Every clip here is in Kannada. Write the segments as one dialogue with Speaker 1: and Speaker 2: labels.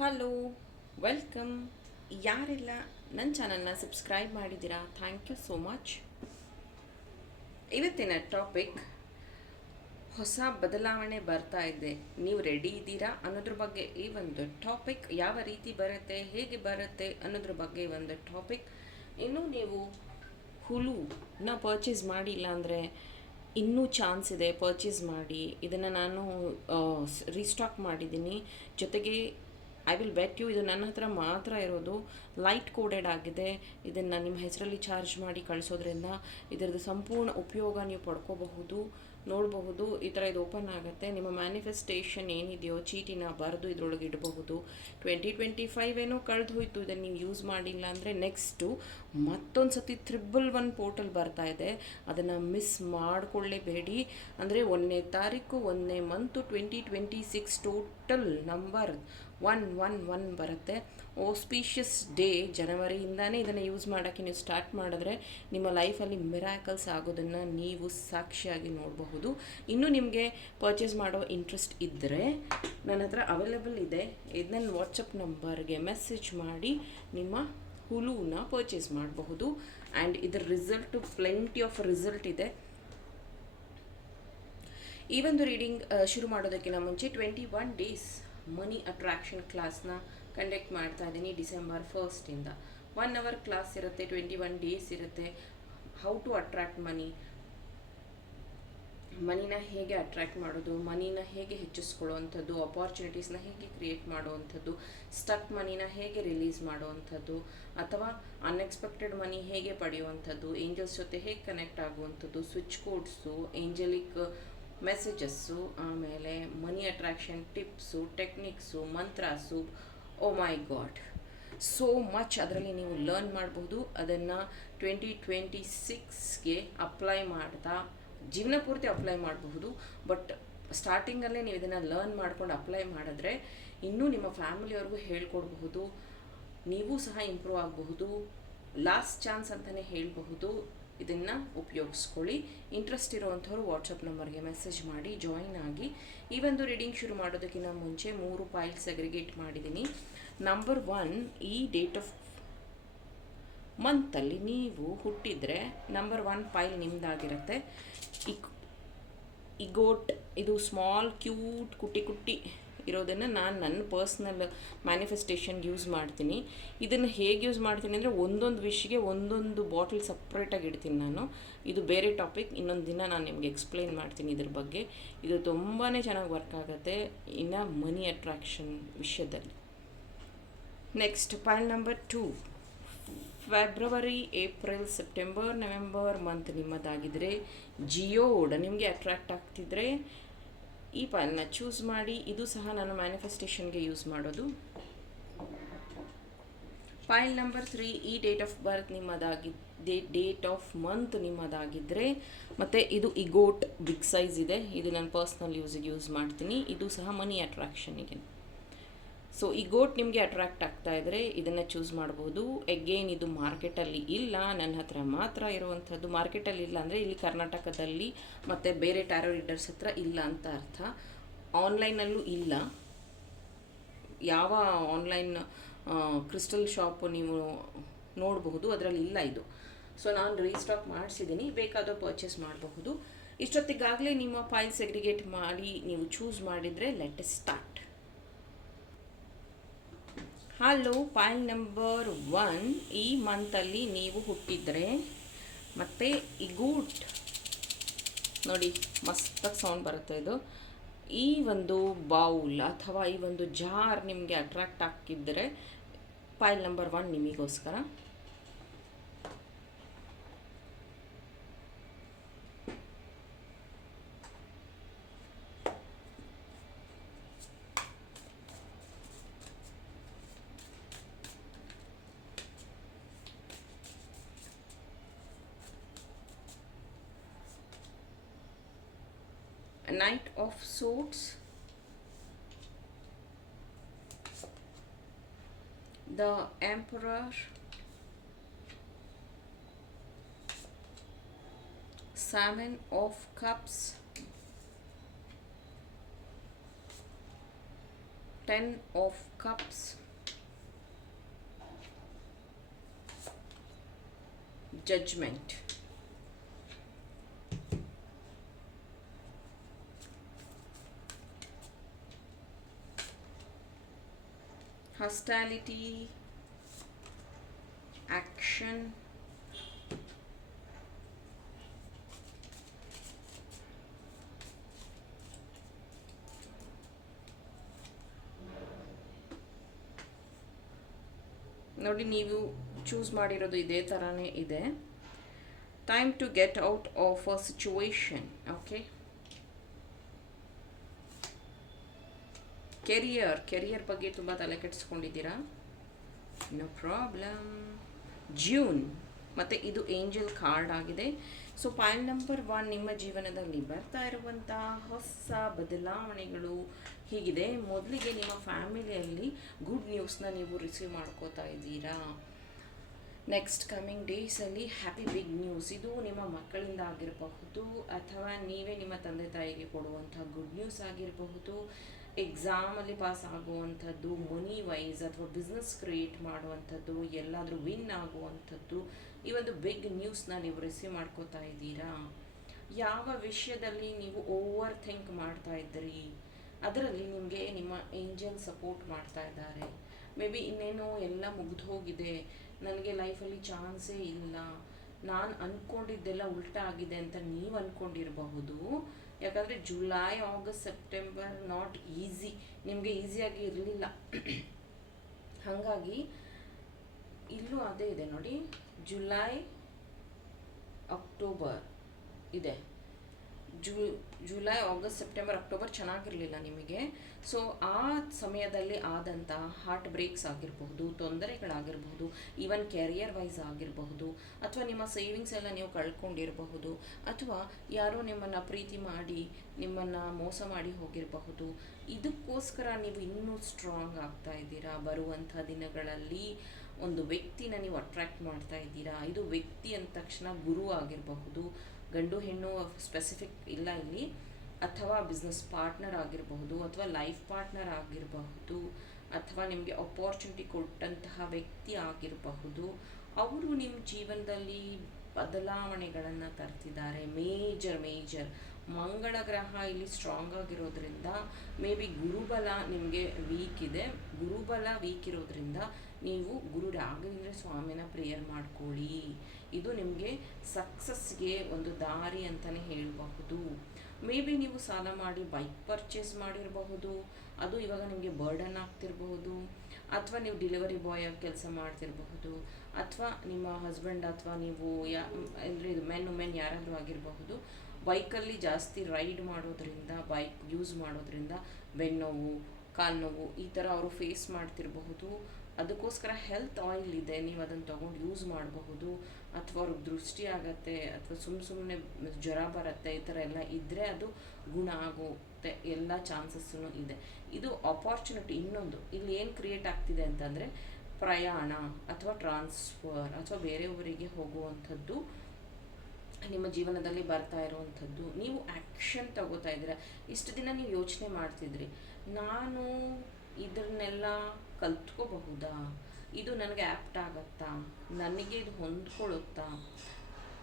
Speaker 1: Hello, welcome. ಯಾರೆಲ್ಲ ನನ್ನ ಚಾನಲ್ನ ಸಬ್ಸ್ಕ್ರೈಬ್ ಮಾಡಿದ್ದೀರಾ? Thank you so much. ಇವತ್ತಿನ ಟಾಪಿಕ್, ಹೊಸ ಬದಲಾವಣೆ ಬರ್ತಾ ಇದೆ. ನೀವು ರೆಡಿ ಇದ್ದೀರಾ ಅನ್ನೋದ್ರ ಬಗ್ಗೆ ಈ ಒಂದು ಟಾಪಿಕ್ ಯಾವ ರೀತಿ ಬರುತ್ತೆ, ಹೇಗೆ ಬರುತ್ತೆ ಅನ್ನೋದ್ರ ಬಗ್ಗೆ ಒಂದು ಟಾಪಿಕ್. ಇನ್ನು ನೀವು ಹುಲುನ ಪರ್ಚೇಸ್ ಮಾಡಿಲ್ಲ ಅಂದರೆ ಇನ್ನೂ ಚಾನ್ಸ್ ಇದೆ ಪರ್ಚೇಸ್ ಮಾಡಿ. ಇದನ್ನು ನಾನು ರೀಸ್ಟಾಕ್ ಮಾಡಿದ್ದೀನಿ. ಜೊತೆಗೆ ಐ ವಿಲ್ ಬೆಟ್ ಯು ಇದು ನನ್ನ ಹತ್ರ ಮಾತ್ರ ಇರೋದು ಲೈಟ್ ಕೋಡೆಡ್ ಆಗಿದೆ. ಇದನ್ನು ನಿಮ್ಮ ಹೆಸರಲ್ಲಿ ಚಾರ್ಜ್ ಮಾಡಿ ಕಳಿಸೋದ್ರಿಂದ ಇದರದ್ದು ಸಂಪೂರ್ಣ ಉಪಯೋಗ ನೀವು ಪಡ್ಕೋಬಹುದು, ನೋಡಬಹುದು. ಈ ಥರ ಇದು ಓಪನ್ ಆಗುತ್ತೆ. ನಿಮ್ಮ ಮ್ಯಾನಿಫೆಸ್ಟೇಷನ್ ಏನಿದೆಯೋ, ಚೀಟಿನ ಬರೆದು ಇದರೊಳಗೆ ಇಡಬಹುದು. ಟ್ವೆಂಟಿ ಟ್ವೆಂಟಿ ಫೈವ್ ಏನೋ ಕಳೆದು ಹೋಯಿತು. ಇದನ್ನು ನೀವು ಯೂಸ್ ಮಾಡಿಲ್ಲ ಅಂದರೆ ನೆಕ್ಸ್ಟು ಮತ್ತೊಂದು ಸತಿ ತ್ರಿಬಲ್ ಒನ್ ಪೋರ್ಟಲ್ ಬರ್ತಾ ಇದೆ. ಅದನ್ನು ಮಿಸ್ ಮಾಡಿಕೊಳ್ಳೇಬೇಡಿ. ಅಂದರೆ ಒಂದನೇ ತಾರೀಕು, ಒಂದನೇ month twenty twenty six total number one one one ಬರುತ್ತೆ. ಓಸ್ಪೀಷಿಯಸ್ ಡೇ ಜನವರಿಯಿಂದನೇ ಇದನ್ನು ಯೂಸ್ ಮಾಡೋಕ್ಕೆ ನೀವು ಸ್ಟಾರ್ಟ್ ಮಾಡಿದ್ರೆ ನಿಮ್ಮ ಲೈಫಲ್ಲಿ ಮಿರಾಕಲ್ಸ್ ಆಗೋದನ್ನು ನೀವು ಸಾಕ್ಷಿಯಾಗಿ ನೋಡಬಹುದು. ಇನ್ನೂ ನಿಮಗೆ ಪರ್ಚೇಸ್ ಮಾಡೋ ಇಂಟ್ರೆಸ್ಟ್ ಇದ್ದರೆ ನನ್ನ ಹತ್ರ ಅವೈಲೇಬಲ್ ಇದೆ. ಇದನ್ನ ವಾಟ್ಸಪ್ ನಂಬರ್ಗೆ ಮೆಸೇಜ್ ಮಾಡಿ ನಿಮ್ಮ ಹುಲೂನ ಪರ್ಚೇಸ್ ಮಾಡಬಹುದು. ಆ್ಯಂಡ್ ಇದರ ರಿಸಲ್ಟು ಪ್ಲೆಂಟಿ ಆಫ್ ರಿಸಲ್ಟ್ ಇದೆ. ಈ ಒಂದು ರೀಡಿಂಗ್ ಶುರು ಮಾಡೋದಕ್ಕಿಂತ ಮುಂಚೆ twenty one days money attraction ಕ್ಲಾಸ್ನ ಕಂಡಕ್ಟ್ ಮಾಡ್ತಾ ಇದ್ದೀನಿ ಡಿಸೆಂಬರ್ ಫಸ್ಟಿಂದ ಒನ್ ಅವರ್ ಕ್ಲಾಸ್ ಇರುತ್ತೆ ಟ್ವೆಂಟಿ ಒನ್ ಡೇಸ್ ಇರುತ್ತೆ ಹೌ ಟು ಅಟ್ರಾಕ್ಟ್ ಮನಿ ಮನಿನ ಹೇಗೆ ಅಟ್ರಾಕ್ಟ್ ಮಾಡೋದು? ಮನಿನ ಹೇಗೆ ಹೆಚ್ಚಿಸ್ಕೊಳ್ಳುವಂಥದ್ದು? ಅಪಾರ್ಚುನಿಟೀಸ್ನ ಹೇಗೆ ಕ್ರಿಯೇಟ್ ಮಾಡುವಂಥದ್ದು? ಸ್ಟಕ್ ಮನಿನ ಹೇಗೆ ರಿಲೀಸ್ ಮಾಡುವಂಥದ್ದು? ಅಥವಾ ಅನ್ಎಕ್ಸ್ಪೆಕ್ಟೆಡ್ ಮನಿ ಹೇಗೆ ಪಡೆಯುವಂಥದ್ದು? ಏಂಜಲ್ಸ್ ಜೊತೆ ಹೇಗೆ ಕನೆಕ್ಟ್ ಆಗುವಂಥದ್ದು? ಸ್ವಿಚ್ ಕೋಡ್ಸು ಏಂಜಲಿಕ್ ಮೆಸೇಜಸ್ಸು, ಆಮೇಲೆ money attraction tips, techniques, mantras, oh my God. So much ಅದರಲ್ಲಿ ನೀವು ಲರ್ನ್ ಮಾಡಬಹುದು ಅದನ್ನು ಟ್ವೆಂಟಿ ಟ್ವೆಂಟಿ ಸಿಕ್ಸ್ಗೆ ಅಪ್ಲೈ ಮಾಡ್ತಾ, ಜೀವನ ಪೂರ್ತಿ ಅಪ್ಲೈ ಮಾಡಬಹುದು. ಬಟ್ ಸ್ಟಾರ್ಟಿಂಗಲ್ಲೇ ನೀವು ಇದನ್ನು ಲರ್ನ್ ಮಾಡ್ಕೊಂಡು ಅಪ್ಲೈ ಮಾಡಿದ್ರೆ ಇನ್ನೂ ನಿಮ್ಮ ಫ್ಯಾಮಿಲಿಯವ್ರಿಗೂ ಹೇಳ್ಕೊಡ್ಬಹುದು. ನೀವು ಸಹ ಇಂಪ್ರೂವ್ ಆಗಬಹುದು. ಲಾಸ್ಟ್ ಚಾನ್ಸ್ ಅಂತಲೇ ಹೇಳಬಹುದು. ಇದನ್ನು ಉಪಯೋಗಿಸ್ಕೊಳ್ಳಿ. ಇಂಟ್ರೆಸ್ಟ್ ಇರೋವಂಥವ್ರು ವಾಟ್ಸಪ್ ನಂಬರ್ಗೆ ಮೆಸೇಜ್ ಮಾಡಿ ಜಾಯಿನ್ ಆಗಿ. ಈ ಒಂದು ರೀಡಿಂಗ್ ಶುರು ಮಾಡೋದಕ್ಕಿಂತ ಮುಂಚೆ ಮೂರು ಫೈಲ್ಸ್ ಅಗ್ರಿಗೇಟ್ ಮಾಡಿದ್ದೀನಿ. ನಂಬರ್ ಒನ್ ಈ ಡೇಟ್ ಆಫ್ ಮಂತಲ್ಲಿ ನೀವು ಹುಟ್ಟಿದರೆ ನಂಬರ್ ಒನ್ ಫೈಲ್ ನಿಮ್ಮದಾಗಿರುತ್ತೆ ಇಕ್ ಇಗೋಟ್ ಇದು ಸ್ಮಾಲ್ ಕ್ಯೂಟ್ ಕುಟ್ಟಿ ಕುಟ್ಟಿ ಇರೋದನ್ನು ನಾನು ನನ್ನ ಪರ್ಸ್ನಲ್ ಮ್ಯಾನಿಫೆಸ್ಟೇಷನ್ಗೆ ಯೂಸ್ ಮಾಡ್ತೀನಿ. ಇದನ್ನು ಹೇಗೆ ಯೂಸ್ ಮಾಡ್ತೀನಿ ಅಂದರೆ ಒಂದೊಂದು ವಿಷ್ಗೆ ಒಂದೊಂದು ಬಾಟಲ್ ಸಪ್ರೇಟಾಗಿ ಇಡ್ತೀನಿ ನಾನು. ಇದು ಬೇರೆ ಟಾಪಿಕ್ ಇನ್ನೊಂದು ದಿನ ನಾನು ನಿಮಗೆ ಎಕ್ಸ್ಪ್ಲೈನ್ ಮಾಡ್ತೀನಿ ಇದ್ರ ಬಗ್ಗೆ. ಇದು ತುಂಬಾ ಚೆನ್ನಾಗಿ ವರ್ಕ್ ಆಗುತ್ತೆ ಇನ್ನು ಮನಿ ಅಟ್ರಾಕ್ಷನ್ ವಿಷಯದಲ್ಲಿ. Next point number two February April September November month ನಿಮ್ಮದಾಗಿದ್ದರೆ ಜಿಯೋ ಓಡ ನಿಮಗೆ ಅಟ್ರಾಕ್ಟ್ ಆಗ್ತಿದ್ರೆ ಈ ಪಾಯಿಲ್ನ ಚೂಸ್ ಮಾಡಿ, ಇದು ಸಹ ನಾನು ಮ್ಯಾನಿಫೆಸ್ಟೇಷನ್ಗೆ ಯೂಸ್ ಮಾಡೋದು. ಫೈಲ್ ನಂಬರ್ ತ್ರೀ ಈ ಡೇಟ್ ಆಫ್ ಬರ್ತ್ ನಿಮ್ಮದಾಗಿ ಡೇಟ್ ಆಫ್ ಮಂತ್ ನಿಮ್ಮದಾಗಿದ್ದರೆ ಮತ್ತು ಇದು ಇಗೋಟ್ ಬಿಗ್ ಸೈಜ್ ಇದೆ. ಇದು ನಾನು ಪರ್ಸ್ನಲ್ ಯೂಸಿಗೆ ಯೂಸ್ ಮಾಡ್ತೀನಿ. ಇದು ಸಹ ಮನಿ ಅಟ್ರಾಕ್ಷನಿಗೆ ಸೊ ಈ ಗೋಟ್ ನಿಮಗೆ ಅಟ್ರಾಕ್ಟ್ ಆಗ್ತಾ ಇದ್ದರೆ ಇದನ್ನು ಚೂಸ್ ಮಾಡ್ಬೋದು. ಎಗೇನ್ ಇದು ಮಾರ್ಕೆಟಲ್ಲಿ ಇಲ್ಲ. ನನ್ನ ಹತ್ರ ಮಾತ್ರ ಇರುವಂಥದ್ದು ಮಾರ್ಕೆಟಲ್ಲಿ ಇಲ್ಲ ಅಂದರೆ ಇಲ್ಲಿ ಕರ್ನಾಟಕದಲ್ಲಿ ಮತ್ತು ಬೇರೆ ಟ್ಯಾರೋ ರೀಡರ್ಸ್ ಹತ್ರ ಇಲ್ಲ ಅಂತ ಅರ್ಥ. ಆನ್ಲೈನಲ್ಲೂ ಇಲ್ಲ. ಯಾವ ಆನ್ಲೈನ್ ಕ್ರಿಸ್ಟಲ್ ಶಾಪು ನೀವು ನೋಡಬಹುದು, ಅದರಲ್ಲಿ ಇಲ್ಲ ಇದು. ಸೊ ನಾನು ರೀಸ್ಟಾಕ್ ಮಾಡಿಸಿದ್ದೀನಿ ಬೇಕಾದರೂ ಪರ್ಚೇಸ್ ಮಾಡಬಹುದು. ಇಷ್ಟೊತ್ತಿಗಾಗಲೇ ನಿಮ್ಮ ಫೈಲ್ ಸೆಗ್ರಿಗೇಟ್ ಮಾಡಿ ನೀವು ಚೂಸ್ ಮಾಡಿದರೆ let start hello pile number one ಈ ಮಂತಲ್ಲಿ ನೀವು ಹುಟ್ಟಿದರೆ ಮತ್ತು ಈ ಗೂಟ್ ನೋಡಿ ಮಸ್ತಾಗಿ ಸೌಂಡ್ ಬರುತ್ತೆ ಇದು. ಈ ಒಂದು ಬೌಲ್ ಅಥವಾ ಈ ಒಂದು ಜಾರ್ ನಿಮಗೆ ಅಟ್ರಾಕ್ಟ್ ಆಗ್ತಿದ್ದರೆ ಫೈಲ್ ನಂಬರ್ ಒನ್ ನಿಮಗೋಸ್ಕರ. knight of swords. The emperor. Seven of cups. Ten of cups. Judgment. Hostility, action. ನೋಡಿ, ನೀವು ಚೂಸ್ ಮಾಡಿರೋದು ಇದೇ ಥರನೇ ಇದೆ. Time to get out of a situation okay career career ಬಗ್ಗೆ ತುಂಬ ತಲೆ ಕೆಡಿಸ್ಕೊಂಡಿದ್ದೀರಾ? ನೋ ಪ್ರಾಬ್ಲಮ್ ಜೂನ್ ಮತ್ತು ಇದು ಏಂಜಲ್ ಕಾರ್ಡ್ ಆಗಿದೆ. ಸೊ ಪಾಯಿಂಟ್ ನಂಬರ್ ಒನ್ ನಿಮ್ಮ ಜೀವನದಲ್ಲಿ ಬರ್ತಾ ಇರುವಂಥ ಹೊಸ ಬದಲಾವಣೆಗಳು ಹೀಗಿದೆ. ಮೊದಲಿಗೆ ನಿಮ್ಮ ಫ್ಯಾಮಿಲಿಯಲ್ಲಿ ಗುಡ್ ನ್ಯೂಸ್ನ ನೀವು ರಿಸೀವ್ ಮಾಡ್ಕೋತಾ ಇದ್ದೀರಾ? ನೆಕ್ಸ್ಟ್ ಕಮಿಂಗ್ ಡೇಸಲ್ಲಿ ಹ್ಯಾಪಿ ಬಿಗ್ ನ್ಯೂಸ್ ಇದು ನಿಮ್ಮ ಮಕ್ಕಳಿಂದ ಆಗಿರಬಹುದು ಅಥವಾ ನೀವೇ ನಿಮ್ಮ ತಂದೆ ತಾಯಿಗೆ ಕೊಡುವಂಥ ಗುಡ್ ನ್ಯೂಸ್ ಆಗಿರಬಹುದು. ಎಕ್ಸಾಮಲ್ಲಿ ಪಾಸ್ ಆಗುವಂಥದ್ದು ಮನಿ ವೈಸ್ ಅಥವಾ ಬಿಸ್ನೆಸ್ ಕ್ರಿಯೇಟ್ ಮಾಡುವಂಥದ್ದು, ಎಲ್ಲಾದರೂ ವಿನ್ ಆಗುವಂಥದ್ದು, ಈ ಒಂದು ಬಿಗ್ ನ್ಯೂಸ್ನ ನೀವು ರಿಸೀವ್ ಮಾಡ್ಕೋತಾ ಇದ್ದೀರಾ? ಯಾವ ವಿಷಯದಲ್ಲಿ ನೀವು ಓವರ್ ಥಿಂಕ್ ಮಾಡ್ತಾ ಇದ್ದೀರಿ? ಅದರಲ್ಲಿ ನಿಮಗೆ ನಿಮ್ಮ ಏಂಜಲ್ ಸಪೋರ್ಟ್ ಮಾಡ್ತಾ ಇದ್ದಾರೆ. ಮೇ ಬಿ ಇನ್ನೇನೋ ಎಲ್ಲ ಮುಗಿದು ಹೋಗಿದೆ. ನನಗೆ ಲೈಫಲ್ಲಿ ಚಾನ್ಸೇ ಇಲ್ಲ. ನಾನು ಅಂದ್ಕೊಂಡಿದ್ದೆಲ್ಲ ಉಲ್ಟಾ ಆಗಿದೆ ಅಂತ ನೀವು ಅಂದ್ಕೊಂಡಿರಬಹುದು ಯಾಕಂದರೆ July August September not easy ನಿಮಗೆ ಈಸಿಯಾಗಿ ಇರಲಿಲ್ಲ. ಹಾಗಾಗಿ ಇಲ್ಲೂ ಅದೇ ಇದೆ ನೋಡಿ. ಜುಲೈ ಅಕ್ಟೋಬರ್ ಇದೆ. ಜೂ, ಜುಲೈ, ಆಗಸ್ಟ್, ಸೆಪ್ಟೆಂಬರ್, ಅಕ್ಟೋಬರ್ ಚೆನ್ನಾಗಿರಲಿಲ್ಲ ನಿಮಗೆ. ಸೊ ಆ ಸಮಯದಲ್ಲಿ ಆದಂಥ ಹಾರ್ಟ್ ಬ್ರೇಕ್ಸ್ ಆಗಿರಬಹುದು, ತೊಂದರೆಗಳಾಗಿರಬಹುದು ಈವನ್ ಕೆರಿಯರ್ ವೈಸ್ ಆಗಿರಬಹುದು, ಅಥವಾ ನಿಮ್ಮ ಸೇವಿಂಗ್ಸ್ ಎಲ್ಲ ನೀವು ಕಳ್ಕೊಂಡಿರಬಹುದು, ಅಥವಾ ಯಾರೋ ನಿಮ್ಮನ್ನು ಪ್ರೀತಿ ಮಾಡಿ, ನಿಮ್ಮನ್ನು ಮೋಸ ಮಾಡಿ ಹೋಗಿರಬಹುದು, ಇದಕ್ಕೋಸ್ಕರ ನೀವು ಇನ್ನೂ ಸ್ಟ್ರಾಂಗ್ ಆಗ್ತಾ ಇದ್ದೀರಾ? ಬರುವಂಥ ದಿನಗಳಲ್ಲಿ ಒಂದು ವ್ಯಕ್ತಿನ ನೀವು ಅಟ್ರ್ಯಾಕ್ಟ್ ಮಾಡ್ತಾ ಇದ್ದೀರಾ? ಇದು ವ್ಯಕ್ತಿ ಅಂದ ತಕ್ಷಣ ಗುರು ಆಗಿರಬಹುದು ಗಂಡು ಹೆಣ್ಣು ಸ್ಪೆಸಿಫಿಕ್ ಇಲ್ಲ ಇಲ್ಲಿ. ಅಥವಾ ಬಿಸ್ನೆಸ್ ಪಾರ್ಟ್ನರ್ ಆಗಿರಬಹುದು, ಅಥವಾ ಲೈಫ್ ಪಾರ್ಟ್ನರ್ ಆಗಿರಬಹುದು, ಅಥವಾ ನಿಮಗೆ ಅಪಾರ್ಚುನಿಟಿ ಕೊಟ್ಟಂತಹ ವ್ಯಕ್ತಿ ಆಗಿರಬಹುದು, ಅವರು ನಿಮ್ಮ ಜೀವನದಲ್ಲಿ ಬದಲಾವಣೆಗಳನ್ನು ತರ್ತಿದ್ದಾರೆ. ಮೇಜರ್ ಮೇಜರ್ ಮಂಗಳ ಗ್ರಹ ಇಲ್ಲಿ ಸ್ಟ್ರಾಂಗ್ ಆಗಿರೋದ್ರಿಂದ ಮೇ ಬಿ ಗುರುಬಲ ನಿಮಗೆ ವೀಕ್ ಇದೆ. ಗುರುಬಲ ವೀಕ್ ಇರೋದ್ರಿಂದ ನೀವು ಗುರು ರಾಘವೇಂದ್ರ ಸ್ವಾಮಿನ ಪ್ರೇಯರ್ ಮಾಡ್ಕೊಳ್ಳಿ. ಇದು ನಿಮಗೆ ಸಕ್ಸಸ್ಗೆ ಒಂದು ದಾರಿ ಅಂತಲೇ ಹೇಳಬಹುದು. ಮೇ ಬಿ ನೀವು ಸಾಲ ಮಾಡಿ ಬೈಕ್ ಪರ್ಚೇಸ್ ಮಾಡಿರಬಹುದು. ಅದು ಇವಾಗ ನಿಮಗೆ ಬರ್ಡನ್ ಆಗ್ತಿರಬಹುದು. ಅಥವಾ ನೀವು ಡೆಲಿವರಿ ಬಾಯ್ ಆಗಿ ಕೆಲಸ ಮಾಡ್ತಿರಬಹುದು. ಅಥವಾ ನಿಮ್ಮ ಹಸ್ಬೆಂಡ್ ಅಥವಾ ನೀವು ಯಾ, ಅಂದರೆ ಇದು ಮೆನ್ ಉಮೆನ್ ಯಾರಾದರೂ ಆಗಿರಬಹುದು. ಬೈಕಲ್ಲಿ ಜಾಸ್ತಿ ರೈಡ್ ಮಾಡೋದ್ರಿಂದ ಬೈಕ್ ಯೂಸ್ ಮಾಡೋದ್ರಿಂದ ಬೆನ್ನೋವು ಕಾಲು ನೋವು ಈ ಥರ ಅವರು ಫೇಸ್ ಮಾಡ್ತಿರಬಹುದು. ಅದಕ್ಕೋಸ್ಕರ ಹೆಲ್ತ್ ಆಯಿಲ್ ಇದೆ, ನೀವು ಅದನ್ನು ತೊಗೊಂಡು ಯೂಸ್ ಮಾಡಬಹುದು. ಅಥವಾ ಅವ್ರಿಗೆ ದೃಷ್ಟಿ ಆಗತ್ತೆ, ಅಥವಾ ಸುಮ್ಮ ಸುಮ್ಮನೆ ಜ್ವರ ಬರುತ್ತೆ, ಈ ಥರ ಎಲ್ಲ ಇದ್ದರೆ ಅದು ಗುಣ ಆಗುತ್ತೆ. ಎಲ್ಲ ಚಾನ್ಸಸ್ಸೂ ಇದೆ. ಇದು ಅಪಾರ್ಚುನಿಟಿ ಇನ್ನೊಂದು. ಇಲ್ಲಿ ಏನು ಕ್ರಿಯೇಟ್ ಆಗ್ತಿದೆ ಅಂತಂದರೆ, ಪ್ರಯಾಣ ಅಥವಾ ಟ್ರಾನ್ಸ್ಫರ್ ಅಥವಾ ಬೇರೆ ಊರಿಗೆ ಹೋಗುವಂಥದ್ದು, ನಿಮ್ಮ ಜೀವನದಲ್ಲಿ ಬರ್ತಾ ಇರುವಂಥದ್ದು, ನೀವು ಆ್ಯಕ್ಷನ್ ತಗೋತಾ ಇದ್ದೀರಾ. ಇಷ್ಟು ದಿನ ನೀವು ಯೋಚನೆ ಮಾಡ್ತಿದ್ರಿ. ನಾನು ಇದನ್ನೆಲ್ಲ ಕಲ್ತ್ಕೋಬಹುದಾ? ಇದು ನನಗೆ ಆ್ಯಪ್ಟ್ ಆಗತ್ತಾ? ನನಗೆ ಇದು ಹೊಂದ್ಕೊಳ್ಳುತ್ತಾ?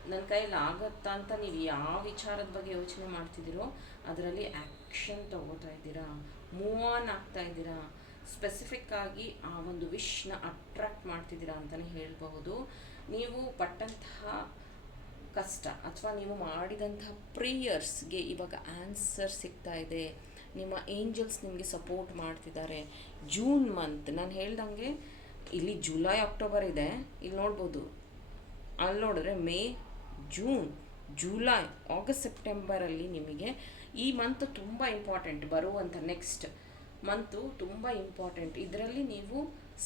Speaker 1: ನನ್ನ ಕೈಯಲ್ಲಿ ಆಗತ್ತಾ ಅಂತ ನೀವು ಯಾವ ವಿಚಾರದ ಬಗ್ಗೆ ಯೋಚನೆ ಮಾಡ್ತಿದ್ದೀರೋ, ಅದರಲ್ಲಿ ಆ್ಯಕ್ಷನ್ ತಗೋತಾ ಇದ್ದೀರಾ? ಮೂವ್ ಆನ್ ಆಗ್ತಾ ಇದ್ದೀರಾ? ಸ್ಪೆಸಿಫಿಕ್ ಆಗಿ ಆ ಒಂದು ವಿಶ್ನ ಅಟ್ರಾಕ್ಟ್ ಮಾಡ್ತಿದ್ದೀರಾ ಅಂತಲೇ ಹೇಳಬಹುದು. ನೀವು ಪಟ್ಟಂತಹ ಕಷ್ಟ, ಅಥವಾ ನೀವು ಮಾಡಿದಂತಹ ಪ್ರೇಯರ್ಸ್ಗೆ ಇವಾಗ ಆನ್ಸರ್ ಸಿಗ್ತಾ ಇದೆ. ನಿಮ್ಮ ಏಂಜಲ್ಸ್ ನಿಮಗೆ ಸಪೋರ್ಟ್ ಮಾಡ್ತಿದ್ದಾರೆ. ಜೂನ್ ಮಂತ್ ನಾನು ಹೇಳ್ದಂಗೆ ಇಲ್ಲಿ ಜುಲೈ ಅಕ್ಟೋಬರ್ ಇದೆ. ಇಲ್ಲಿ ನೋಡ್ಬೋದು. ಅಲ್ಲಿ ನೋಡಿದ್ರೆ ಮೇ ಜೂನ್ ಜುಲೈ ಆಗಸ್ಟ್ ಸೆಪ್ಟೆಂಬರಲ್ಲಿ ನಿಮಗೆ ಈ ಮಂತ್ ತುಂಬ ಇಂಪಾರ್ಟೆಂಟ್ ಬರುವಂಥ ನೆಕ್ಸ್ಟ್ ಮಂತು ತುಂಬ ಇಂಪಾರ್ಟೆಂಟ್ ಇದರಲ್ಲಿ ನೀವು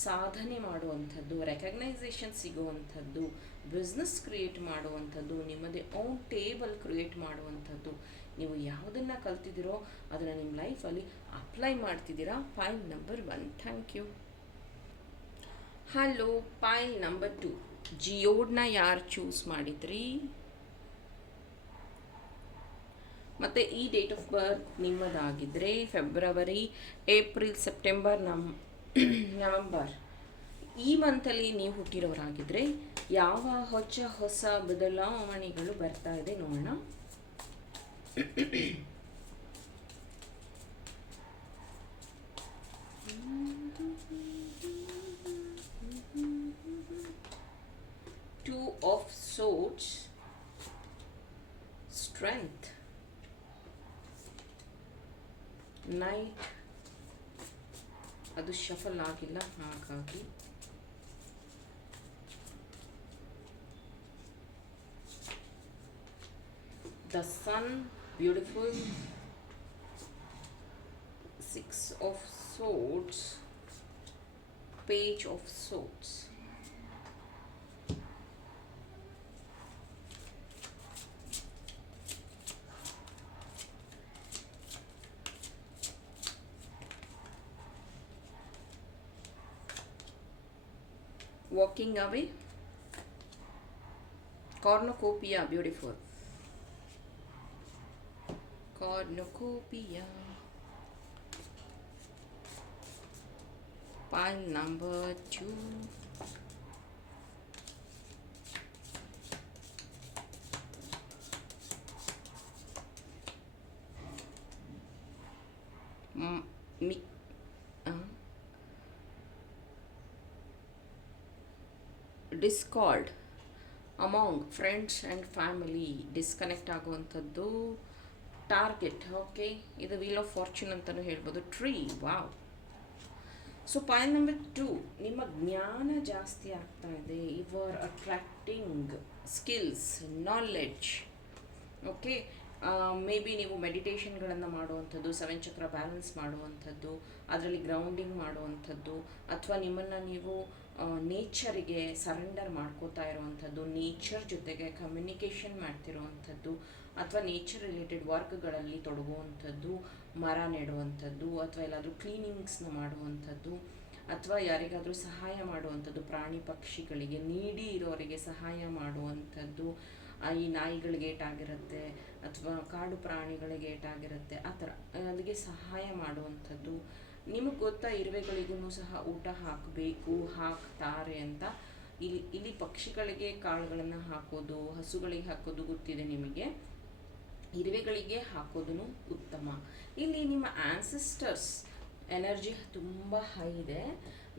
Speaker 1: ಸಾಧನೆ ಮಾಡುವಂಥದ್ದು ರೆಕಗ್ನೈಸೇಷನ್ ಸಿಗುವಂಥದ್ದು ಬಿಸ್ನೆಸ್ ಕ್ರಿಯೇಟ್ ಮಾಡುವಂಥದ್ದು, ನಿಮ್ಮದೇ ಓನ್ ಟೇಬಲ್ ಕ್ರಿಯೇಟ್ ಮಾಡುವಂಥದ್ದು. ನೀವು ಯಾವುದನ್ನು ಕಲ್ತಿದ್ದೀರೋ ಅದನ್ನು ನಿಮ್ಮ ಲೈಫಲ್ಲಿ ಅಪ್ಲೈ ಮಾಡ್ತಿದ್ದೀರಾ? Pile number one thank you hello point number two ಜಿಯೋಡ್ನ ಯಾರು ಚೂಸ್ ಮಾಡಿದ್ರಿ? ಮತ್ತು ಈ ಡೇಟ್ ಆಫ್ ಬರ್ತ್ ನಿಮ್ಮದಾಗಿದ್ದರೆ ಫೆಬ್ರವರಿ ಏಪ್ರಿಲ್ ಸೆಪ್ಟೆಂಬರ್ ನಮ್ ನವೆಂಬರ್ ಈ ಮಂತಲ್ಲಿ ನೀವು ಹುಟ್ಟಿರೋರಾಗಿದ್ದರೆ ಯಾವ ಹೊಸ ಹೊಸ ಬದಲಾವಣೆಗಳು ಬರ್ತಾ ಇದೆ ನೋಡೋಣ. Two of swords strength knight ಅದು ಶಫಲ್ ಆಗಿಲ್ಲ ಹಾಗಾಗಿ. The sun. Beautiful. Six of swords. Page of swords. Walking away. Cornucopia beautiful cornucopia. Pile number two. M- mi- uh, discord among friends and family disconnect ಆಗುವಂಥದ್ದು Target okay ಇದು ವೀಲ್ ಆಫ್ ಫಾರ್ಚ್ಯೂನ್ ಅಂತಲೂ ಹೇಳ್ಬೋದು. Tree wow so point number two ನಿಮ್ಮ ಜ್ಞಾನ ಜಾಸ್ತಿ ಆಗ್ತಾ ಇದೆ. You are attracting skills knowledge okay maybe ನೀವು ಮೆಡಿಟೇಷನ್ಗಳನ್ನು ಮಾಡುವಂಥದ್ದು ಸೆವೆನ್ ಚಕ್ರ ಬ್ಯಾಲೆನ್ಸ್ ಮಾಡುವಂಥದ್ದು, ಅದರಲ್ಲಿ ಗ್ರೌಂಡಿಂಗ್ ಮಾಡುವಂಥದ್ದು, ಅಥವಾ ನಿಮ್ಮನ್ನು ನೀವು ನೇಚರಿಗೆ ಸರೆಂಡರ್ ಮಾಡ್ಕೋತಾ ಇರುವಂಥದ್ದು ನೇಚರ್ ಜೊತೆಗೆ ಕಮ್ಯುನಿಕೇಷನ್ ಮಾಡ್ತಿರುವಂಥದ್ದು, ಅಥವಾ ನೇಚರ್ ರಿಲೇಟೆಡ್ ವರ್ಕ್ಗಳಲ್ಲಿ ತೊಡಗುವಂಥದ್ದು, ಮರ ನೆಡುವಂಥದ್ದು, ಅಥವಾ ಎಲ್ಲಾದರೂ ಕ್ಲೀನಿಂಗ್ಸ್ನ ಮಾಡುವಂಥದ್ದು, ಅಥವಾ ಯಾರಿಗಾದರೂ ಸಹಾಯ ಮಾಡುವಂಥದ್ದು, ಪ್ರಾಣಿ ಪಕ್ಷಿಗಳಿಗೆ, ನೀಡಿ ಇರೋರಿಗೆ ಸಹಾಯ ಮಾಡುವಂಥದ್ದು ಈ ನಾಯಿಗಳಿಗೆ ಏಟಾಗಿರುತ್ತೆ, ಅಥವಾ ಕಾಡು ಪ್ರಾಣಿಗಳಿಗೆ ಏಟಾಗಿರುತ್ತೆ, ಆ ಥರ ಅದಕ್ಕೆ ಸಹಾಯ ಮಾಡುವಂಥದ್ದು. ನಿಮಗೆ ಗೊತ್ತಾ ಇರುವೆಗಳಿಗೂ ಸಹ ಊಟ ಹಾಕಬೇಕು, ಹಾಕ್ತಾರೆ ಅಂತ? ಇಲ್ಲಿ ಇಲ್ಲಿ ಪಕ್ಷಿಗಳಿಗೆ ಕಾಳುಗಳನ್ನು ಹಾಕೋದು, ಹಸುಗಳಿಗೆ ಹಾಕೋದು ಗೊತ್ತಿದೆ ನಿಮಗೆ? ಇರುವೆಗಳಿಗೆ ಹಾಕೋದು ಉತ್ತಮ. ಇಲ್ಲಿ ನಿಮ್ಮ ಆನ್ಸಿಸ್ಟರ್ಸ್ ಎನರ್ಜಿ ತುಂಬ ಹೈ ಇದೆ.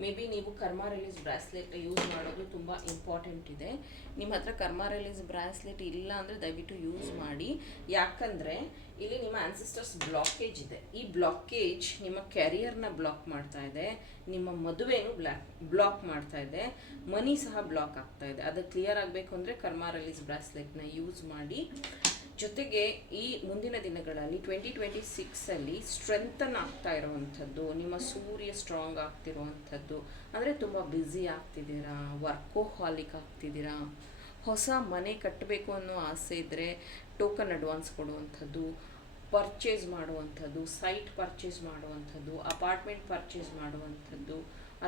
Speaker 1: ಮೇ ಬಿ ನೀವು ಕರ್ಮ ರಿಲೀಸ್ ಬ್ರಾಸ್ಲೆಟ್ ಯೂಸ್ ಮಾಡೋದು ತುಂಬ ಇಂಪಾರ್ಟೆಂಟ್ ಇದೆ. ನಿಮ್ಮ ಹತ್ರ ಕರ್ಮ ರಿಲೀಸ್ ಬ್ರಾಸ್ಲೆಟ್ ಇಲ್ಲ ಅಂದರೆ ದಯವಿಟ್ಟು ಯೂಸ್ ಮಾಡಿ. ಯಾಕಂದರೆ ಇಲ್ಲಿ ನಿಮ್ಮ ಆನ್ಸಿಸ್ಟರ್ಸ್ ಬ್ಲಾಕೇಜ್ ಇದೆ. ಈ ಬ್ಲಾಕೇಜ್ ನಿಮ್ಮ ಕೆರಿಯರ್ನ ಬ್ಲಾಕ್ ಮಾಡ್ತಾ ಇದೆ. ನಿಮ್ಮ ಮದುವೆನೂ ಬ್ಲಾಕ್ ಬ್ಲಾಕ್ ಮಾಡ್ತಾ ಇದೆ. ಮನಿ ಸಹ ಬ್ಲಾಕ್ ಆಗ್ತಾ ಇದೆ. ಅದು ಕ್ಲಿಯರ್ ಆಗಬೇಕು ಅಂದರೆ ಕರ್ಮ ರಿಲೀಸ್ ಬ್ರಾಸ್ಲೆಟ್ನ ಯೂಸ್ ಮಾಡಿ. ಜೊತೆಗೆ ಈ ಮುಂದಿನ ದಿನಗಳಲ್ಲಿ ಟ್ವೆಂಟಿ ಟ್ವೆಂಟಿ ಸಿಕ್ಸಲ್ಲಿ ಸ್ಟ್ರೆಂಥನ್ ಆಗ್ತಾ ಇರುವಂಥದ್ದು, ನಿಮ್ಮ ಸೂರ್ಯ ಸ್ಟ್ರಾಂಗ್ ಆಗ್ತಿರುವಂಥದ್ದು. ಅಂದರೆ ತುಂಬ ಬ್ಯುಸಿ ಆಗ್ತಿದ್ದೀರಾ ವರ್ಕೋಹಾಲಿಕ್ ಆಗ್ತಿದ್ದೀರಾ, ಹೊಸ ಮನೆ ಕಟ್ಟಬೇಕು ಅನ್ನೋ ಆಸೆ ಇದ್ದರೆ ಟೋಕನ್ ಅಡ್ವಾನ್ಸ್ ಕೊಡುವಂಥದ್ದು ಪರ್ಚೇಸ್ ಮಾಡುವಂಥದ್ದು ಸೈಟ್ ಪರ್ಚೇಸ್ ಮಾಡುವಂಥದ್ದು ಅಪಾರ್ಟ್ಮೆಂಟ್ ಪರ್ಚೇಸ್ ಮಾಡುವಂಥದ್ದು,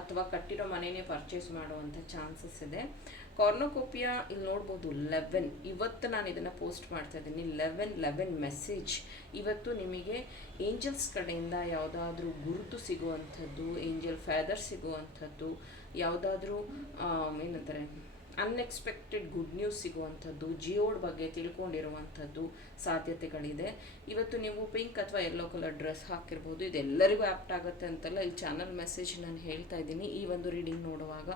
Speaker 1: ಅಥವಾ ಕಟ್ಟಿರೋ ಮನೆಯೇ ಪರ್ಚೇಸ್ ಮಾಡುವಂಥ ಚಾನ್ಸಸ್ ಇದೆ. ಕಾರ್ನೋಕೋಪಿಯಾ ಇಲ್ಲಿ ನೋಡ್ಬೋದು ಲೆವೆನ್ ಇವತ್ತು ನಾನು ಇದನ್ನು ಪೋಸ್ಟ್ ಮಾಡ್ತಾ ಇದ್ದೀನಿ. ಲೆವೆನ್ ಲೆವೆನ್ ಮೆಸೇಜ್ ಇವತ್ತು ನಿಮಗೆ ಏಂಜಲ್ಸ್ ಕಡೆಯಿಂದ ಯಾವುದಾದ್ರೂ ಗುರುತು ಸಿಗುವಂಥದ್ದು ಏಂಜಲ್ ಫ್ಯಾದರ್ ಸಿಗುವಂಥದ್ದು, ಯಾವುದಾದ್ರೂ ಏನಂತಾರೆ ಅನ್ಎಕ್ಸ್ಪೆಕ್ಟೆಡ್ ಗುಡ್ ನ್ಯೂಸ್ ಸಿಗುವಂಥದ್ದು, ಜಿಯೋಡ್ ಬಗ್ಗೆ ತಿಳ್ಕೊಂಡಿರುವಂಥದ್ದು ಸಾಧ್ಯತೆಗಳಿದೆ. ಇವತ್ತು ನೀವು ಪಿಂಕ್ ಅಥವಾ ಯೆಲ್ಲೋ ಕಲರ್ ಡ್ರೆಸ್ ಹಾಕಿರ್ಬೋದು. ಇದೆಲ್ಲರಿಗೂ ಆ್ಯಪ್ಟ್ ಆಗುತ್ತೆ ಅಂತಲ್ಲ. ಈ ಚಾನಲ್ ಮೆಸೇಜ್ ನಾನು ಹೇಳ್ತಾ ಇದ್ದೀನಿ. ಈ ಒಂದು ರೀಡಿಂಗ್ ನೋಡುವಾಗ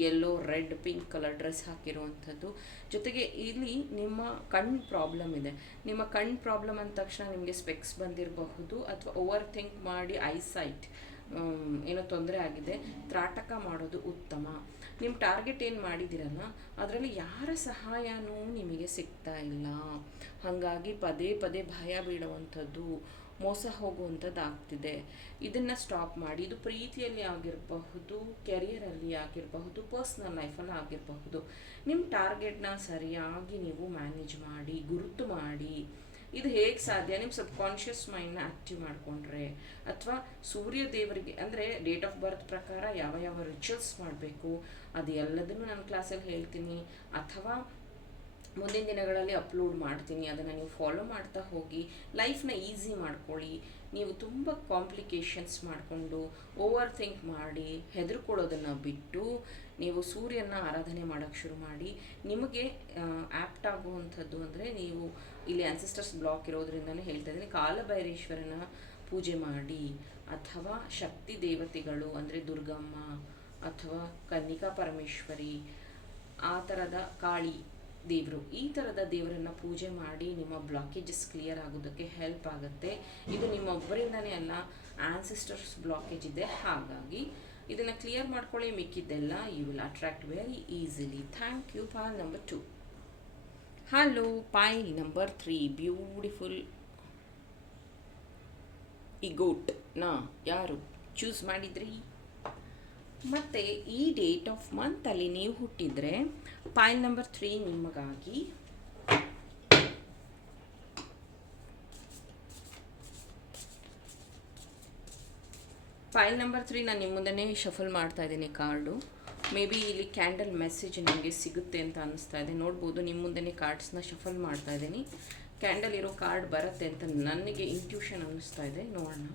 Speaker 1: yellow red pink colour dress ಹಾಕಿರುವಂಥದ್ದು. ಜೊತೆಗೆ ಇಲ್ಲಿ ನಿಮ್ಮ ಕಣ್ಣು ಪ್ರಾಬ್ಲಮ್ ಇದೆ. ನಿಮ್ಮ ಕಣ್ಣು ಪ್ರಾಬ್ಲಮ್ ಅಂದ ತಕ್ಷಣ ನಿಮಗೆ ಸ್ಪೆಕ್ಸ್ ಬಂದಿರಬಹುದು ಅಥವಾ ಓವರ್ ಥಿಂಕ್ ಮಾಡಿ ಐಸೈಟ್ ಏನೋ ತೊಂದರೆ ಆಗಿದೆ. ತ್ರಾಟಕ ಮಾಡೋದು ಉತ್ತಮ. ನಿಮ್ಮ ಟಾರ್ಗೆಟ್ ಏನು ಮಾಡಿದ್ದೀರಲ್ಲ, ಅದರಲ್ಲಿ ಯಾರ ಸಹಾಯನೂ ನಿಮಗೆ ಸಿಗ್ತಾ ಇಲ್ಲ. ಹಾಗಾಗಿ ಪದೇ ಪದೇ ಭಯ ಬೀಳುವಂಥದ್ದು. ಮೋಸ ಹೋಗುವಂಥದ್ದು ಆಗ್ತಿದೆ ಇದನ್ನು ಸ್ಟಾಪ್ ಮಾಡಿ, ಇದು ಪ್ರೀತಿಯಲ್ಲಿ ಆಗಿರಬಹುದು ಕೆರಿಯರಲ್ಲಿ ಆಗಿರಬಹುದು ಪರ್ಸ್ನಲ್ ಲೈಫಲ್ಲಿ ಆಗಿರಬಹುದು. ನಿಮ್ಮ ಟಾರ್ಗೆಟ್ನ ಸರಿಯಾಗಿ ನೀವು ಮ್ಯಾನೇಜ್ ಮಾಡಿ, ಗುರುತು ಮಾಡಿ, ಇದು ಹೇಗೆ ಸಾಧ್ಯ? ನಿಮ್ಮ ಸಬ್ ಕಾನ್ಷಿಯಸ್ ಮೈಂಡ್ನ ಆ್ಯಕ್ಟಿವ್ ಮಾಡಿಕೊಂಡ್ರೆ, ಅಥವಾ ಸೂರ್ಯ ದೇವರಿಗೆ, ಅಂದರೆ ಡೇಟ್ ಆಫ್ ಬರ್ತ್ ಪ್ರಕಾರ ಯಾವ ಯಾವ ರಿಚುವಲ್ಸ್ ಮಾಡಬೇಕು, ಅದು ಎಲ್ಲದನ್ನು ನಾನು ಕ್ಲಾಸಲ್ಲಿ ಹೇಳ್ತೀನಿ. ಅಥವಾ ಮುಂದಿನ ದಿನಗಳಲ್ಲಿ ಅಪ್ಲೋಡ್ ಮಾಡ್ತೀನಿ. ಅದನ್ನು ನೀವು ಫಾಲೋ ಮಾಡ್ತಾ ಹೋಗಿ ಲೈಫ್ನ ಈಸಿ ಮಾಡ್ಕೊಳ್ಳಿ. ನೀವು ತುಂಬ ಕಾಂಪ್ಲಿಕೇಶನ್ಸ್ ಮಾಡಿಕೊಂಡು ಓವರ್ ಥಿಂಕ್ ಮಾಡಿ, ಹೆದರ್ಕೊಳ್ಳೋದನ್ನು ಬಿಟ್ಟು, ನೀವು ಸೂರ್ಯನ ಆರಾಧನೆ ಮಾಡೋಕ್ಕೆ ಶುರು ಮಾಡಿ. ನಿಮಗೆ ಆ್ಯಪ್ಟ್ ಆಗುವಂಥದ್ದು ಅಂದರೆ ನೀವು ಇಲ್ಲಿ ಆನ್ಸಿಸ್ಟರ್ಸ್ ಬ್ಲಾಕ್ ಇರೋದ್ರಿಂದಲೇ ಹೇಳ್ತಾ ಇದ್ದೀನಿ. ಕಾಲಭೈರೇಶ್ವರನ ಪೂಜೆ ಮಾಡಿ, ಅಥವಾ ಶಕ್ತಿ ದೇವತೆಗಳು ಅಂದರೆ ದುರ್ಗಮ್ಮ ಅಥವಾ ಕನ್ನಿಕಾ ಪರಮೇಶ್ವರಿ, ಆ ಥರದ ಕಾಳಿ ದೇವರು. ಈ ಥರದ ದೇವರನ್ನ ಪೂಜೆ ಮಾಡಿ ನಿಮ್ಮ ಬ್ಲಾಕೇಜಸ್ ಕ್ಲಿಯರ್ ಆಗೋದಕ್ಕೆ ಹೆಲ್ಪ್ ಆಗುತ್ತೆ. ಇದು ನಿಮ್ಮ ಒಬ್ಬರಿಂದನೇ ಅಲ್ಲ ಆನ್ಸಿಸ್ಟರ್ಸ್ ಬ್ಲಾಕೇಜ್ ಇದೆ. ಹಾಗಾಗಿ ಇದನ್ನು ಕ್ಲಿಯರ್ ಮಾಡ್ಕೊಳ್ಳಿ, ಮಿಕ್ಕಿದ್ದೆಲ್ಲ you will attract very easily thank you pile number two hello pile number three beautiful ಈ ಗೋಟ್ ನಾ ಯಾರು? ಚೂಸ್ ಮಾಡಿದ್ರಿ? ಮತ್ತು ಈ ಡೇಟ್ ಆಫ್ ಮಂತಲ್ಲಿ ನೀವು ಹುಟ್ಟಿದರೆ ಫೈಲ್ ನಂಬರ್ ತ್ರೀ ನಿಮಗಾಗಿ ಫೈಲ್ ನಂಬರ್ ತ್ರೀ ನಾನು ನಿಮ್ಮ ಮುಂದೆ ಶಫಲ್ ಮಾಡ್ತಾ ಇದ್ದೀನಿ ಕಾರ್ಡು ಮೇ ಬಿ ಇಲ್ಲಿ ಕ್ಯಾಂಡಲ್ ಮೆಸೇಜ್ ನಿಮಗೆ ಸಿಗುತ್ತೆ ಅಂತ ಅನ್ನಿಸ್ತಾ ಇದೆ. ನೋಡ್ಬೋದು ನಿಮ್ಮ ಮುಂದೆ ಕಾರ್ಡ್ಸ್ನ ಶಫಲ್ ಮಾಡ್ತಾ ಇದ್ದೀನಿ. ಕ್ಯಾಂಡಲ್ ಇರೋ ಕಾರ್ಡ್ ಬರುತ್ತೆ ಅಂತ ನನಗೆ ಇಂಟ್ಯೂಷನ್ ಅನ್ನಿಸ್ತಾ ಇದೆ. ನೋಡೋಣ.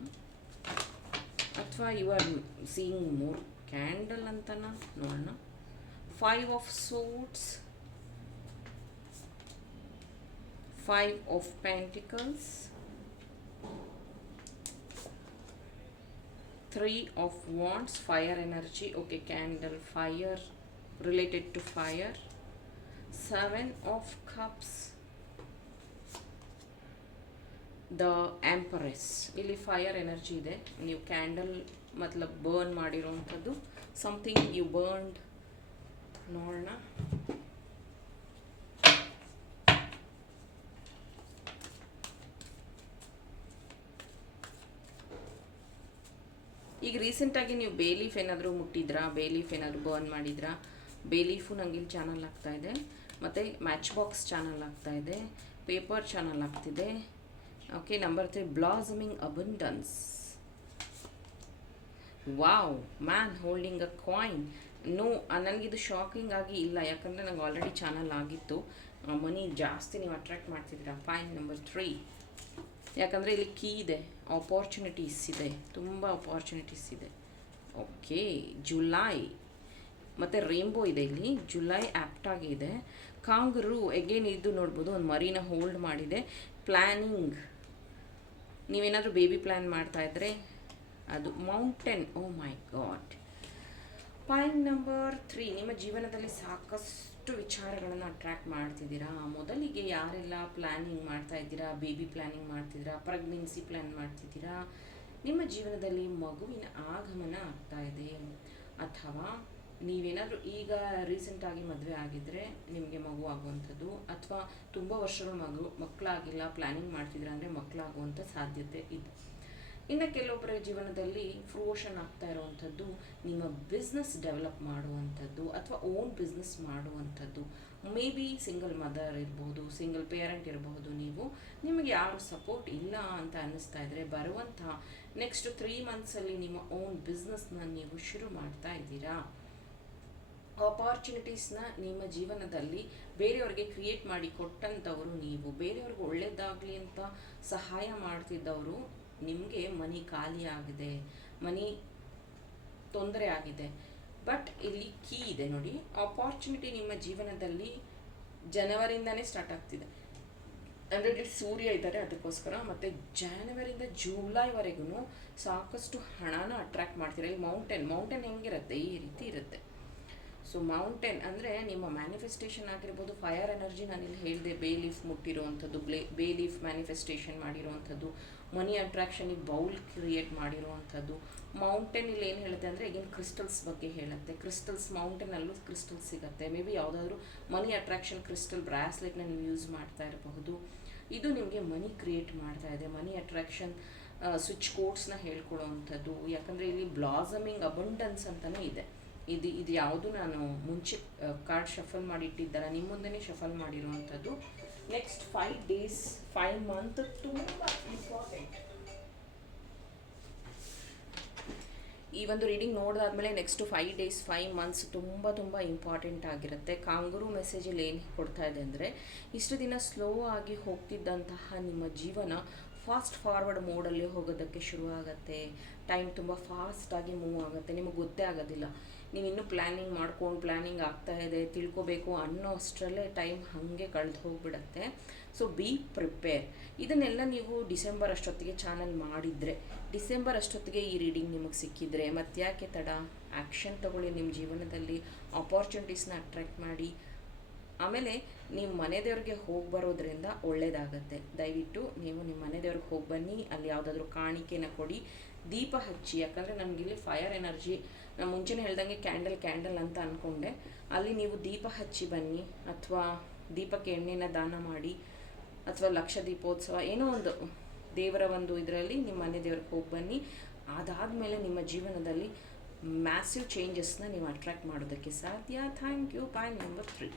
Speaker 1: ಅಥವಾ you are seeing more candle ಅಂತನ? ನೋಡೋಣ. Five of suits five of pentacles three of wands fire energy okay candle fire related to fire seven of cups the empress ಇಲ್ಲಿ ಫೈರ್ ಎನರ್ಜಿ ಇದೆ. ನೀವು ಕ್ಯಾಂಡಲ್ ಮತ್ಲಬ್ ಬರ್ನ್ ಮಾಡಿರೋವಂಥದ್ದು ಸಮಥಿಂಗ್ ಯು ಬರ್ನ್ಡ್ ನೋಡೋಣ. ಈಗ ರೀಸೆಂಟಾಗಿ ನೀವು ಬೇಲೀಫ್ ಏನಾದರೂ ಮುಟ್ಟಿದ್ರಾ? ಬೇಲೀಫ್ ಏನಾದರೂ ಬರ್ನ್ ಮಾಡಿದ್ರಾ? ಬೇಲೀಫು ನನಗೆ ಇಲ್ಲಿ ಚಾನಲ್ ಆಗ್ತಾ ಇದೆ. ಮತ್ತು ಮ್ಯಾಚ್ ಬಾಕ್ಸ್ ಚಾನಲ್ ಆಗ್ತಾ ಇದೆ. ಪೇಪರ್ ಚಾನಲ್ ಆಗ್ತಿದೆ. Okay number three blossoming abundance wow, man holding a coin. No ನನಗಿದು ಶಾಕಿಂಗ್ ಆಗಿ ಇಲ್ಲ, ಯಾಕಂದರೆ ನಂಗೆ ಆಲ್ರೆಡಿ ಚಾನಲ್ ಆಗಿತ್ತು. ಮನಿ ಜಾಸ್ತಿ ನೀವು ಅಟ್ರ್ಯಾಕ್ಟ್ ಮಾಡ್ತಿದ್ದೀರಾ? ಫೈನ್ ನಂಬರ್ ತ್ರೀ ಯಾಕಂದರೆ ಇಲ್ಲಿ ಕೀ ಇದೆ ಆಪರ್ಚುನಿಟೀಸ್ ಇದೆ, ತುಂಬ ಆಪರ್ಚುನಿಟೀಸ್ ಇದೆ. ಓಕೆ ಜುಲೈ ಮತ್ತು ರೇಂಬೋ ಇದೆ ಇಲ್ಲಿ ಜುಲೈ ಆ್ಯಪ್ಟಾಗಿ ಇದೆ. ಕಾಂಗರು ಎಗೇನ್ ಇದು ನೋಡ್ಬೋದು, ಒಂದು ಮರಿನ ಹೋಲ್ಡ್ ಮಾಡಿದೆ. ಪ್ಲ್ಯಾನಿಂಗ್ ನೀವೇನಾದರೂ ಬೇಬಿ ಪ್ಲ್ಯಾನ್ ಮಾಡ್ತಾ ಇದ್ದರೆ ಅದು mountain oh my God point number three ನಿಮ್ಮ ಜೀವನದಲ್ಲಿ ಸಾಕಷ್ಟು ವಿಚಾರಗಳನ್ನು ಅಟ್ರ್ಯಾಕ್ಟ್ ಮಾಡ್ತಿದ್ದೀರಾ? ಮೊದಲಿಗೆ ಯಾರೆಲ್ಲ ಪ್ಲ್ಯಾನಿಂಗ್ ಮಾಡ್ತಾ ಇದ್ದೀರಾ? ಬೇಬಿ ಪ್ಲ್ಯಾನಿಂಗ್ ಮಾಡ್ತಿದ್ದೀರಾ? ಪ್ರೆಗ್ನೆನ್ಸಿ ಪ್ಲ್ಯಾನ್ ಮಾಡ್ತಿದ್ದೀರಾ? ನಿಮ್ಮ ಜೀವನದಲ್ಲಿ ಮಗುವಿನ ಆಗಮನ ಆಗ್ತಾ ಇದೆ. ಅಥವಾ ನೀವೇನಾದರೂ ಈಗ ರೀಸೆಂಟಾಗಿ ಮದುವೆ ಆಗಿದ್ದರೆ ನಿಮಗೆ ಮಗು ಆಗುವಂಥದ್ದು, ಅಥವಾ ತುಂಬ ವರ್ಷಗಳು ಮಗು ಮಕ್ಕಳಾಗಿಲ್ಲ ಪ್ಲ್ಯಾನಿಂಗ್ ಮಾಡ್ತಿದ್ದೀರಾ ಅಂದರೆ ಮಕ್ಕಳಾಗುವಂಥ ಸಾಧ್ಯತೆ ಇದೆ. ಇನ್ನು ಕೆಲವೊಬ್ಬರ ಜೀವನದಲ್ಲಿ ಫ್ರೋಷನ್ ಆಗ್ತಾ ಇರುವಂಥದ್ದು, ನಿಮ್ಮ ಬಿಸ್ನೆಸ್ ಡೆವಲಪ್ ಮಾಡುವಂಥದ್ದು ಅಥವಾ ಓನ್ ಬಿಸ್ನೆಸ್ ಮಾಡುವಂಥದ್ದು. ಮೇ ಬಿ ಸಿಂಗಲ್ ಮದರ್ ಇರ್ಬೋದು ಸಿಂಗಲ್ ಪೇರೆಂಟ್ ಇರಬಹುದು ನೀವು, ನಿಮಗೆ ಯಾರು ಸಪೋರ್ಟ್ ಇಲ್ಲ ಅಂತ ಅನ್ನಿಸ್ತಾ ಇದ್ದರೆ ಬರುವಂಥ ನೆಕ್ಸ್ಟ್ ತ್ರೀ ಮಂತ್ಸಲ್ಲಿ ನಿಮ್ಮ ಓನ್ ಬಿಸ್ನೆಸ್ನ ನೀವು ಶುರು ಮಾಡ್ತಾ ಇದ್ದೀರಾ? ನ ನಿಮ್ಮ ಜೀವನದಲ್ಲಿ ಬೇರೆಯವ್ರಿಗೆ ಕ್ರಿಯೇಟ್ ಮಾಡಿ ಕೊಟ್ಟಂಥವರು ನೀವು, ಬೇರೆಯವ್ರಿಗೆ ಒಳ್ಳೇದಾಗಲಿ ಅಂತ ಸಹಾಯ ಮಾಡ್ತಿದ್ದವರು ನಿಮಗೆ ಮನಿ ಖಾಲಿ ಆಗಿದೆ, ಮನಿ ತೊಂದರೆ ಆಗಿದೆ. ಬಟ್ ಇಲ್ಲಿ ಕೀ ಇದೆ ನೋಡಿ. ಆಪರ್ಚುನಿಟಿ ನಿಮ್ಮ ಜೀವನದಲ್ಲಿ ಜನವರಿಯಿಂದನೇ ಸ್ಟಾರ್ಟ್ ಆಗ್ತಿದೆ. ಅಂದರೆ ಇಲ್ಲಿ ಸೂರ್ಯ ಇದ್ದಾರೆ ಅದಕ್ಕೋಸ್ಕರ, ಮತ್ತು ಜಾನ್ವರಿಯಿಂದ ಜೂಲೈವರೆಗೂ ಸಾಕಷ್ಟು ಹಣನ ಅಟ್ರ್ಯಾಕ್ಟ್ ಮಾಡ್ತೀರಾ ಇಲ್ಲಿ ಮೌಂಟೇನ್ ಮೌಂಟೇನ್ ಹೆಂಗಿರುತ್ತೆ? ಈ ರೀತಿ ಇರುತ್ತೆ. ಸೊ ಮೌಂಟೇನ್ ಅಂದರೆ ನಿಮ್ಮ ಮ್ಯಾನಿಫೆಸ್ಟೇಷನ್ ಆಗಿರ್ಬೋದು ಫೈರ್ ಎನರ್ಜಿ ನಾನು ಇಲ್ಲಿ ಹೇಳಿದೆ ಬೇ ಲೀಫ್ ಮುಟ್ಟಿರೋವಂಥದ್ದು ಬೇ ಲೀಫ್ ಮ್ಯಾನಿಫೆಸ್ಟೇಷನ್ ಮಾಡಿರುವಂಥದ್ದು ಮನಿ ಅಟ್ರಾಕ್ಷನಿಗೆ ಬೌಲ್ ಕ್ರಿಯೇಟ್ ಮಾಡಿರುವಂಥದ್ದು. ಮೌಂಟೇನ್ ಇಲ್ಲಿ ಏನು ಹೇಳುತ್ತೆ ಅಂದರೆ ಈಗಿನ ಕ್ರಿಸ್ಟಲ್ಸ್ ಬಗ್ಗೆ ಹೇಳುತ್ತೆ. ಕ್ರಿಸ್ಟಲ್ಸ್ ಮೌಂಟೇನಲ್ಲೂ ಕ್ರಿಸ್ಟಲ್ಸ್ ಸಿಗುತ್ತೆ. ಮೇ ಬಿ ಯಾವುದಾದ್ರೂ ಮನಿ ಅಟ್ರಾಕ್ಷನ್ ಕ್ರಿಸ್ಟಲ್ ಬ್ರಾಸ್ಲೆಟ್ನ ನೀವು ಯೂಸ್ ಮಾಡ್ತಾ ಇರಬಹುದು. ಇದು ನಿಮಗೆ ಮನಿ ಕ್ರಿಯೇಟ್ ಮಾಡ್ತಾ ಇದೆ. ಮನಿ ಅಟ್ರಾಕ್ಷನ್ ಸ್ವಿಚ್ ಕೋಡ್ಸ್ನ ಹೇಳ್ಕೊಡೋವಂಥದ್ದು. ಯಾಕಂದರೆ ಇಲ್ಲಿ ಬ್ಲಾಸಮಿಂಗ್ ಅಬಂಡನ್ಸ್ ಅಂತಲೇ ಇದೆ. ಇದು ಇದು ಯಾವುದು ನಾನು ಮುಂಚೆ ಕಾರ್ಡ್ ಶಫಲ್ ಮಾಡಿ ಇಟ್ಟಿದ್ದಲ್ಲ ನಿಮ್ಮ ಮುಂದೆನೇ ಶಫಲ್ ಮಾಡಿರುವಂಥದ್ದು. Next five days five month ತುಂಬ ಇಂಪಾರ್ಟೆಂಟ್ ಈ ಒಂದು reading ನೋಡಿದಾದ್ಮೇಲೆ next five days five months ತುಂಬ ತುಂಬ ಇಂಪಾರ್ಟೆಂಟ್ ಆಗಿರುತ್ತೆ. ಕಾಂಗರು ಮೆಸೇಜಲ್ಲಿ ಏನು ಕೊಡ್ತಾ ಇದೆ ಅಂದರೆ, ಇಷ್ಟು ದಿನ ಸ್ಲೋ ಆಗಿ ಹೋಗ್ತಿದ್ದಂತಹ ನಿಮ್ಮ ಜೀವನ ಫಾಸ್ಟ್ ಫಾರ್ವರ್ಡ್ ಮೋಡಲ್ಲಿ ಹೋಗೋದಕ್ಕೆ ಶುರು ಆಗುತ್ತೆ ಟೈಮ್ ತುಂಬ ಫಾಸ್ಟಾಗಿ ಮೂವ್ ಆಗುತ್ತೆ. ನಿಮಗೆ ಗೊತ್ತೇ ಆಗೋದಿಲ್ಲ. ನೀವು ಇನ್ನೂ ಪ್ಲ್ಯಾನಿಂಗ್ ಮಾಡ್ಕೊಂಡು ಪ್ಲ್ಯಾನಿಂಗ್ ಆಗ್ತಾ ಇದೆ, ತಿಳ್ಕೊಬೇಕು ಅನ್ನೋ ಅಷ್ಟರಲ್ಲೇ ಟೈಮ್ ಹಾಗೆ ಕಳೆದು ಹೋಗ್ಬಿಡತ್ತೆ. ಸೊ ಬಿ ಪ್ರಿಪೇರ್ ಇದನ್ನೆಲ್ಲ ನೀವು ಡಿಸೆಂಬರ್ ಅಷ್ಟೊತ್ತಿಗೆ ಚಾನಲ್ ಮಾಡಿದರೆ, ಡಿಸೆಂಬರ್ ಅಷ್ಟೊತ್ತಿಗೆ ಈ ರೀಡಿಂಗ್ ನಿಮಗೆ ಸಿಕ್ಕಿದ್ರೆ ಮತ್ತು ಯಾಕೆ ತಡ? ಆ್ಯಕ್ಷನ್ ತಗೊಳ್ಳಿ ನಿಮ್ಮ ಜೀವನದಲ್ಲಿ ಆಪರ್ಚುನಿಟೀಸ್ನ ಅಟ್ರ್ಯಾಕ್ಟ್ ಮಾಡಿ. ಆಮೇಲೆ ನೀವು ಮನೆ ದೇವ್ರಿಗೆ ಹೋಗಿ ಬರೋದ್ರಿಂದ ಒಳ್ಳೆಯದಾಗತ್ತೆ ದಯವಿಟ್ಟು ನೀವು ನಿಮ್ಮ ಮನೆ ದೇವ್ರಿಗೆ ಹೋಗಿ ಬನ್ನಿ, ಅಲ್ಲಿ ಯಾವುದಾದ್ರೂ ಕಾಣಿಕೆನ ಕೊಡಿ. ದೀಪ ಹಚ್ಚಿ, ಯಾಕಂದರೆ ನಮಗಿಲ್ಲಿ ಫೈರ್ ಎನರ್ಜಿ ನಾನು ಮುಂಚೆನೇ ಹೇಳ್ದಂಗೆ ಕ್ಯಾಂಡಲ್ ಕ್ಯಾಂಡಲ್ ಅಂತ ಅಂದ್ಕೊಂಡೆ ಅಲ್ಲಿ ನೀವು ದೀಪ ಹಚ್ಚಿ ಬನ್ನಿ, ಅಥವಾ ದೀಪಕ್ಕೆ ಎಣ್ಣೆನ ದಾನ ಮಾಡಿ, ಅಥವಾ ಲಕ್ಷ ದೀಪೋತ್ಸವ, ಏನೋ ಒಂದು ದೇವರ ಒಂದು ಇದರಲ್ಲಿ ನಿಮ್ಮ ಮನೆ ದೇವ್ರಿಗೆ ಹೋಗಿ ಬನ್ನಿ. ಅದಾದಮೇಲೆ ನಿಮ್ಮ ಜೀವನದಲ್ಲಿ ಮ್ಯಾಸಿವ್ ಚೇಂಜಸ್ನ ನೀವು ಅಟ್ರ್ಯಾಕ್ಟ್ ಮಾಡೋದಕ್ಕೆ ಸಾಧ್ಯ. Thank you point number three